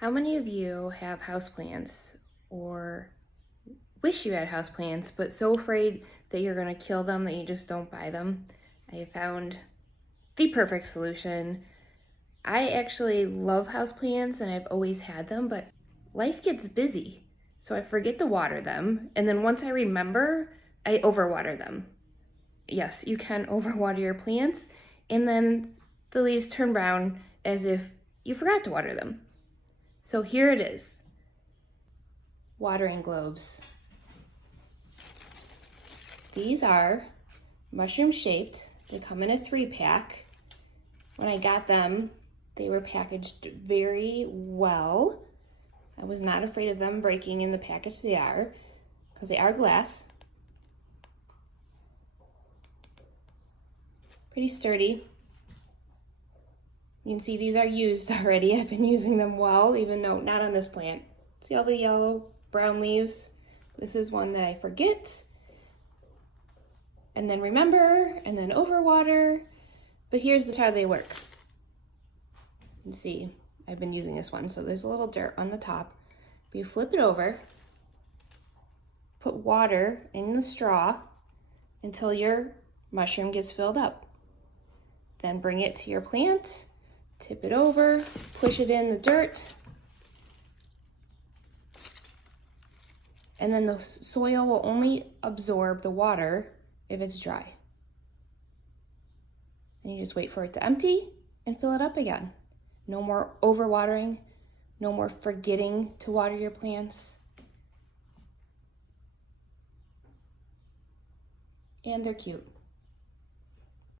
How many of you have houseplants or wish you had houseplants, but so afraid that you're gonna kill them that you just don't buy them? I have found the perfect solution. I actually love houseplants and I've always had them, but life gets busy. So I forget to water them. And then once I remember, I overwater them. Yes, you can overwater your plants, and then the leaves turn brown as if you forgot to water them. So here it is, watering globes. These are mushroom shaped. They come in a 3-pack. When I got them, they were packaged very well. I was not afraid of them breaking in the package they are, because they are glass. Pretty sturdy. You can see these are used already. I've been using them well, even though not on this plant. See all the yellow, brown leaves? This is one that I forget, and then remember, and then overwater. But here's how they work. You can see I've been using this one, so there's a little dirt on the top. But you flip it over, put water in the straw until your mushroom gets filled up. Then bring it to your plant, tip it over, push it in the dirt, and then the soil will only absorb the water if it's dry. Then you just wait for it to empty and fill it up again. No more overwatering, no more forgetting to water your plants. And they're cute.